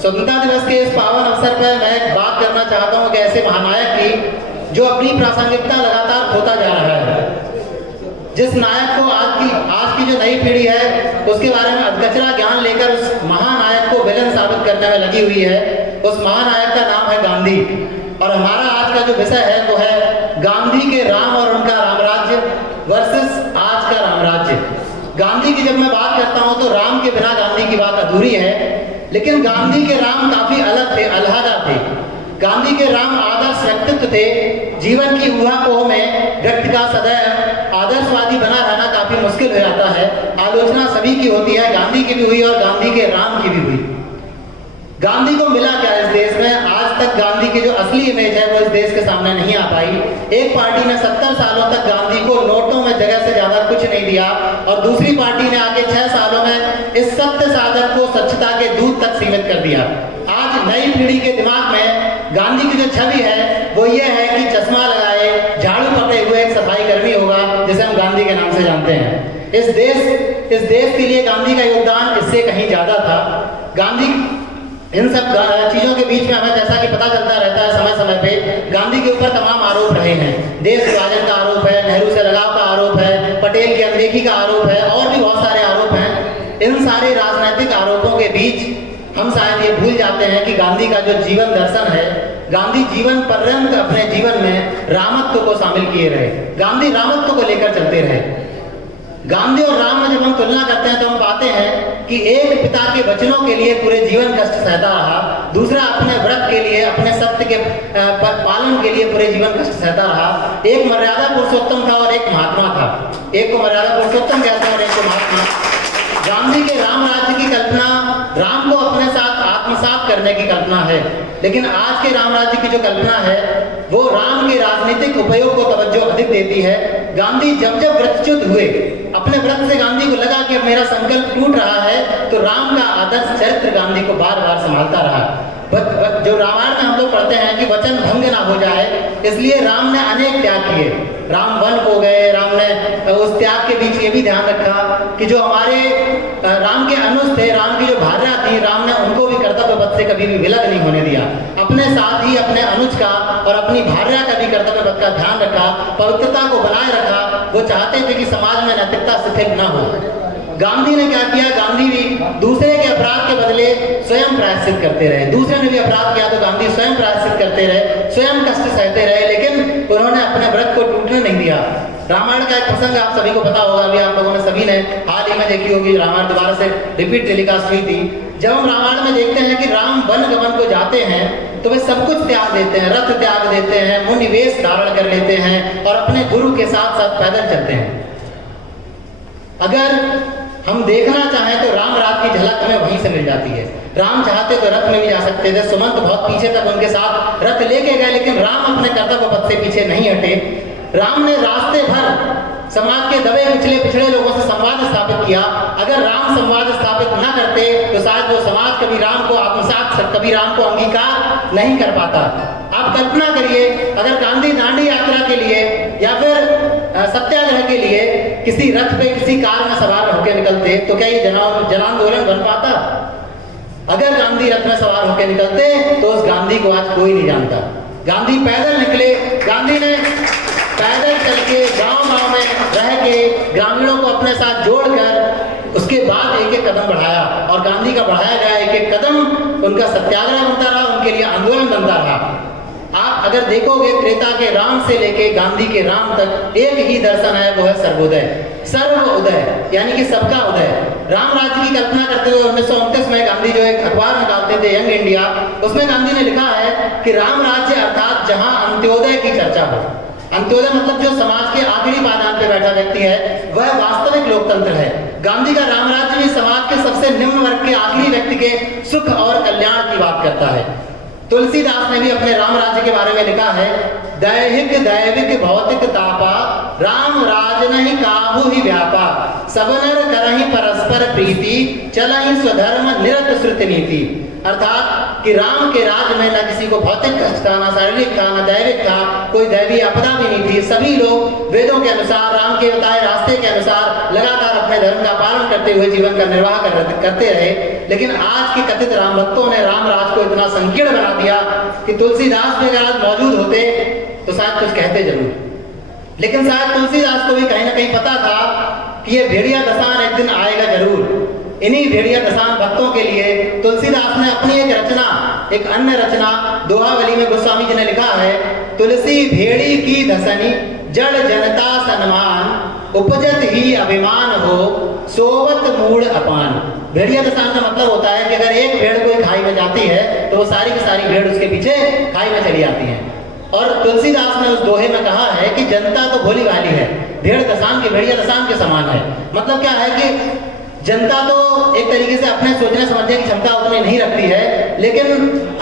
स्वतंत्रता दिवस के इस पावन अवसर पर मैं एक बात करना चाहता हूँ कि ऐसे महानायक की जो अपनी प्रासंगिकता लगातार खोता जा रहा है, जिस नायक को आज की जो नई पीढ़ी है उसके बारे में अधकचरा ज्ञान लेकर उस महानायक को विलन साबित करने में लगी हुई है, उस महानायक का नाम है गांधी। और हमारा आज का जो विषय है वो है गांधी के राम और उनका रामराज्य वर्सेस आज का रामराज्य। गांधी की जब मैं बात करता हूं तो राम के बिना गांधी की बात अधूरी है, लेकिन गांधी के राम काफी अलग थे, अलहदा थे। गांधी के राम आदर्श व्यक्तित्व थे। जीवन की ऊहापोह में व्यक्ति का सदैव आदर्शवादी बना रहना काफी मुश्किल हो जाता है। आलोचना सभी की होती है, गांधी की भी हुई और गांधी के राम की भी हुई। गांधी को मिला क्या इस देश में? आज तक गांधी की जो असली इमेज है वो इस देश के सामने नहीं आ पाई। एक पार्टी ने 70 सालों तक गांधी को नोटों में जगह से ज्यादा कुछ नहीं दिया और दूसरी पार्टी ने आके 6 सालों में इस सत्य साधक को स्वच्छता के दूत तक सीमित कर दिया। आज नई पीढ़ी के दिमाग में गांधी की जो छवि है वो ये है कि चश्मा लगाए, झाड़ू पकड़े हुए एक सफाई कर्मी होगा, जिसे हम गांधी के नाम से जानते हैं। इस देश के लिए गांधी का योगदान इससे कहीं ज्यादा था। गांधी इन सब चीजों के बीच में हमें जैसा कि पता चलता रहता है समय समय पे, गांधी के ऊपर तमाम आरोप रहे हैं। देश विभाजन का आरोप है, नेहरू से लगाव का आरोप है, पटेल की अनदेखी का आरोप है और भी बहुत सारे आरोप हैं। इन सारे राजनीतिक आरोपों के बीच हम शायद ये भूल जाते हैं कि गांधी का जो जीवन दर्शन है, गांधी जीवन पर्यंत अपने जीवन में रामत्व को शामिल किए रहे। गांधी रामत्व को लेकर चलते रहे। गांधी और राम में जब हम तुलना करते हैं तो हम पाते हैं कि एक पिता के वचनों के लिए पूरे जीवन कष्ट सहता रहा, दूसरा अपने व्रत के लिए, अपने सत्य के पालन के लिए पूरे जीवन कष्ट सहता रहा। एक मर्यादा पुरुषोत्तम था और एक महात्मा था। एक को मर्यादा पुरुषोत्तम कहते हैं और एक को महात्मा। गांधी के राम राज्य की कल्पना राम को अपने साथ आत्मसात करने की कल्पना है, लेकिन आज के राम राज्य की जो कल्पना है वो राम के राजनीतिक उपयोग को तवज्जो अधिक देती है। गांधी जब जब व्रतच्युत हुए, अपने व्रत से गांधी को लगा कि अब मेरा संकल्प टूट रहा है, तो राम का आदर्श चरित्र गांधी को बार बार संभालता रहा। जो रामायण में हम लोग पढ़ते हैं कि वचन भंग ना हो जाए, इसलिए राम ने अनेक त्याग किए। राम वन को गए, राम ने उस त्याग के बीच ये भी ध्यान रखा कि जो हमारे राम के अनुज थे, राम की जो भार्या थी, राम ने उनको भी कर्तव्य पथ से कभी भी विलग नहीं होने दिया। अपने साथ ही अपने अनुज का और अपनी भार्या का भी कर्तव्य पथ का ध्यान रखा, पवित्रता को बनाए रखा। वो चाहते थे कि समाज में नैतिकता शिथिल न हो। गांधी ने क्या किया? गांधी भी दूसरे के अपराध के बदले स्वयं प्रायश्चित करते रहे। दूसरे ने भी अपराध किया तो गांधी स्वयं प्रायश्चित करते रहे, स्वयं कष्ट सहते रहे, लेकिन उन्होंने अपने व्रत को टूटने नहीं दिया। रामायण का एक प्रसंग आप सभी को पता होगा, अभी आप लोगों ने सभी ने हाल ही में देखी होगी, रामायण दोबारा से रिपीट टेलीकास्ट हुई थी। जब हम रामायण में देखते हैं कि राम वन गमन को जाते हैं तो वे सब कुछ त्याग देते हैं, रथ त्याग देते हैं, मुनि वेश धारण कर लेते हैं और अपने गुरु के साथ साथ पैदल चलते हैं। अगर हम देखना चाहें तो राम राज की झलक हमें वहीं से मिल जाती है। राम चाहते तो रथ में भी जा सकते थे, सुमंत बहुत पीछे तक उनके साथ रथ लेके गए, लेकिन राम अपने कर्तव्य पथ से पीछे नहीं हटे। राम ने रास्ते भर समाज के दबे पिछड़े लोगों से संवाद स्थापित किया। अगर राम संवाद स्थापित न करते तो शायद वो समाज कभी राम को आत्मसात, कभी राम को अंगीकार नहीं कर पाता। आप कल्पना करिए, अगर गांधी दांडी यात्रा के लिए या फिर सत्याग्रह के लिए किसी रथ पे, किसी कार में सवार होकर निकलते तो क्या ये जन आंदोलन बन पाता? अगर गांधी रथ में सवार होकर निकलते तो उस गांधी को आज कोई नहीं जानता। गांधी पैदल निकले, गांधी ने पैदल चल के गांव-गांव में रह के ग्रामीणों को अपने साथ जोड़कर उसके बाद एक एक कदम बढ़ाया और गांधी का बढ़ाया गया एक एक कदम उनका सत्याग्रह बनता रहा, उनके लिए आंदोलन बनता रहा। आप अगर देखोगे त्रेता के राम से लेके गांधी के राम तक एक ही दर्शन है, वो है सर्वोदय, सर्व उदय, यानी कि सबका उदय। राम राज्य की कल्पना करते हुए 1929 में गांधी जो एक अखबार निकालते थे यंग इंडिया, उसमें गांधी ने लिखा है कि राम राज्य अर्थात जहां अंत्योदय की चर्चा हो। अंत्योदय मतलब जो समाज के आखिरी पायदान पे बैठा व्यक्ति है, वह वास्तविक लोकतंत्र है। गांधी का राम राज्य भी समाज के सबसे निम्न वर्ग के आखिरी व्यक्ति के सुख और कल्याण की बात करता है। तुलसीदास ने भी अपने राम राज्य के बारे में लिखा है, दैहिक दैविक भौतिक तापा, राम राज नहीं काहू ही व्यापा, सब नर करहि परस्पर प्रीति, चलहि स्वधर्म निरत श्रुत नीति। अर्थात कि राम के राज में न किसी को भौतिक कष्ट था, न शारीरिक था, न दैविक था, कोई दैवी आपदा भी नहीं थी। सभी लोग वेदों के अनुसार, राम के बताए रास्ते के अनुसार लगातार अपने धर्म का पालन करते हुए जीवन का निर्वाह करते रहे। लेकिन आज के कथित राम भक्तों ने राम राज को इतना संकीर्ण बना दिया कि तुलसीदास भी अगर आज मौजूद होते तो शायद कुछ कहते जरूर। लेकिन शायद तुलसीदास को भी कहीं ना कहीं पता था कि ये भेड़िया दशान एक दिन आएगा जरूर। इन्हीं भेड़िया दशान भक्तों के लिए तुलसीदास ने अपनी एक रचना, एक अन्य रचना दोहावली में गोस्वामी जी ने लिखा है, तुलसी भेड़ी की धसनी जड़ जनता सन्मान, उपजत ही अभिमान हो सोवत मूढ़ अपान। भेड़िया दशान का मतलब होता है कि अगर एक भेड़ कोई खाई में जाती है तो वो सारी की सारी भेड़ उसके पीछे खाई में चली आती है। और तुलसीदास ने उस दोहे में कहा है कि जनता तो भोली भाली है, भेड़ दशान के भेड़िया दशान के समान है। मतलब क्या है कि जनता तो एक तरीके से अपने सोचने समझने की क्षमता उतनी नहीं रखती है, लेकिन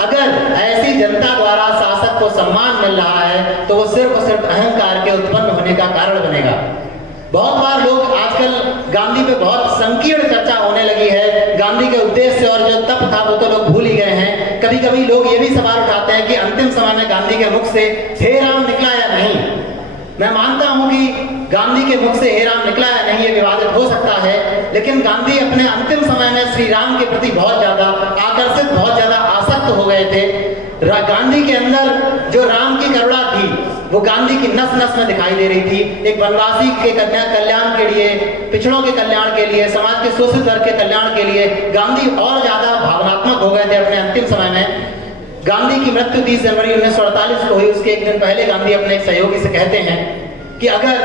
अगर ऐसी जनता द्वारा शासक को सम्मान मिल रहा है तो वो सिर्फ और सिर्फ अहंकार के उत्पन्न होने का कारण बनेगा। बहुत बार लोग आजकल गांधी पे बहुत संकीर्ण चर्चा होने लगी है, गांधी के उद्देश्य और जो तप था वो तो लोग भूल ही गए हैं। कभी कभी लोग ये भी सवाल उठाते हैं कि अंतिम समय में गांधी के मुख से हे राम निकला या नहीं। मैं मानता हूं कि गांधी के मुख से हे राम निकला या नहीं ये विवादित हो सकता है, लेकिन गांधी अपने अंतिम समय में श्री राम के प्रति बहुत ज्यादा आकर्षित, बहुत ज्यादा आसक्त हो गए थे। गांधी के अंदर जो राम की करुणा थी वो गांधी की नस नस में दिखाई दे रही थी। एक वनवासी के कल्याण के लिए, पिछड़ों के कल्याण के लिए, समाज के शोषित वर्ग के कल्याण के लिए गांधी और ज्यादा भावनात्मक हो गए थे अपने अंतिम समय में। गांधी की मृत्यु 30 जनवरी 1948 को हुई। उसके एक दिन पहले गांधी अपने एक सहयोगी से कहते हैं कि अगर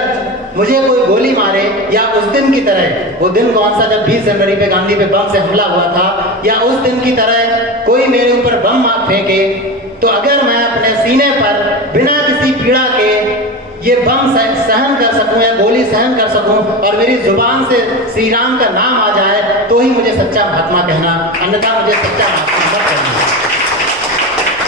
मुझे कोई गोली मारे या उस दिन की तरह, वो दिन कौन सा जब 20 जनवरी पे गांधी पे बम से हमला हुआ था, या उस दिन की तरह कोई मेरे ऊपर बम फेंके तो अगर मैं अपने सीने पर बिना किसी पीड़ा के ये बम सहन कर सकूं या गोली सहन कर सकूं और मेरी जुबान से श्री राम का नाम आ जाए तो ही मुझे सच्चा महात्मा कहना, अन्यथा मुझे सच्चा महात्मा मत कहना।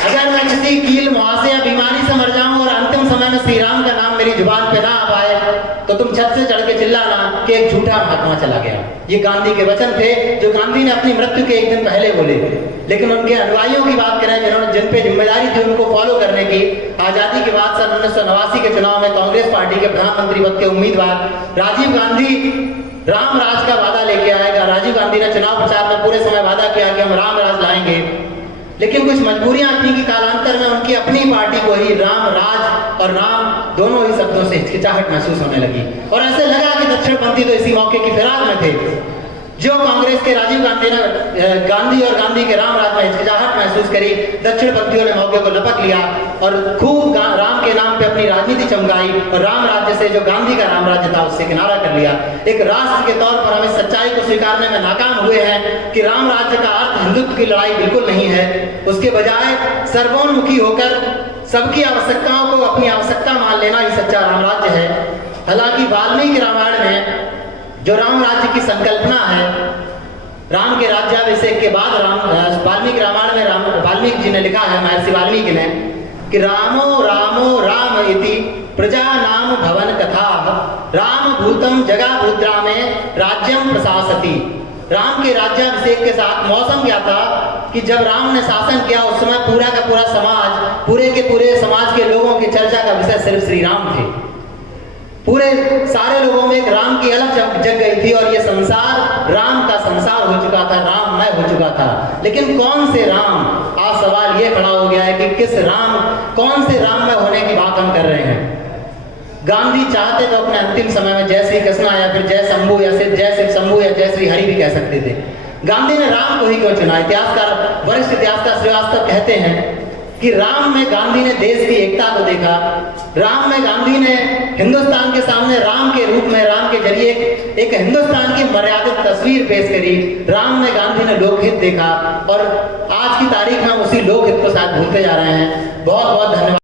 अगर मैं किसी कील मुहासे या बीमारी से मर जाऊं और अंतिम समय में श्री राम का नाम मेरी जुबान पे ना आ पाए तो तुम छत से चढ़ के चिल्लाना कि एक झूठा महात्मा चला गया। ये गांधी के वचन थे जो गांधी ने अपनी मृत्यु के एक दिन पहले बोले। लेकिन उनके अनुयायियों की बात करें जिन्होंने, जिन पे जिम्मेदारी थी उनको फॉलो करने की, आजादी के बाद सन 1989 के चुनाव में कांग्रेस पार्टी के प्रधानमंत्री पद के उम्मीदवार राजीव गांधी राम राज का वादा लेके आएगा। राजीव गांधी ने चुनाव प्रचार में पूरे समय वादा किया कि हम राम राज लाएंगे, लेकिन कुछ मजबूरियां थी कि कालांतर में उनकी अपनी पार्टी को ही राम राज और राम दोनों ही शब्दों से हिचकिचाहट महसूस होने लगी और ऐसे लगा कि दक्षिणपंथी तो इसी मौके की फिराक में थे। जो कांग्रेस के राजीव गांधी ने गांधी और गांधी के राम राज में हिचकिचाहट महसूस करी, दक्षिणपंथियों ने मौके को लपक लिया और खूब राम के नाम पे अपनी राजनीति चमकाई और राम राज्य से, जो गांधी का राम राज्य था, उससे किनारा कर लिया। एक राष्ट्र के तौर पर हम इस सच्चाई को स्वीकारने में नाकाम हुए हैं कि राम राज्य का अर्थ हिंदुत्व की लड़ाई बिल्कुल नहीं है। उसके बजाय सर्वोन्मुखी होकर सबकी आवश्यकताओं को अपनी आवश्यकता मान लेना ही सच्चा राम राज्य है। हालांकि वाल्मीकि रामायण में जो राम राज्य की संकल्पना है, राम के राज्याभिषेक के बाद वाल्मीकि रामायण में वाल्मीकि जी ने लिखा है, महर्षि वाल्मीकि ने, कि रामो रामो राम इति प्रजा नाम भवन कथा राम भूतम जगा भूद्रा में राज्यम प्रशासति। राम के राज्याभिषेक के साथ मौसम क्या था कि जब राम ने शासन किया उस समय पूरा का पूरा समाज, पूरे के पूरे समाज के लोगों की चर्चा का विषय सिर्फ श्री राम थे। पूरे सारे लोगों में एक राम की अलग जग गई थी और ये संसार राम का संसार हो चुका था, राममय हो चुका था। लेकिन कौन से राम? आज सवाल ये खड़ा हो गया है कि किस राम, कौन से राममय होने की बात हम कर रहे हैं। गांधी चाहते तो अपने अंतिम समय में जय श्री कृष्णा या फिर जय शंभू या फिर जय शिव शंभू या जय श्री हरि भी कह सकते थे। गांधी ने राम को ही क्यों चुना? इतिहासकार, वरिष्ठ इतिहासकार श्रीवास्तव कहते हैं कि राम में गांधी ने देश की एकता को देखा। राम में गांधी ने हिंदुस्तान के सामने राम के रूप में, राम के जरिए एक हिंदुस्तान की मर्यादित तस्वीर पेश करी। राम में गांधी ने लोकहित देखा और आज की तारीख में उसी लोकहित को शायद भूलते जा रहे हैं। बहुत बहुत धन्यवाद।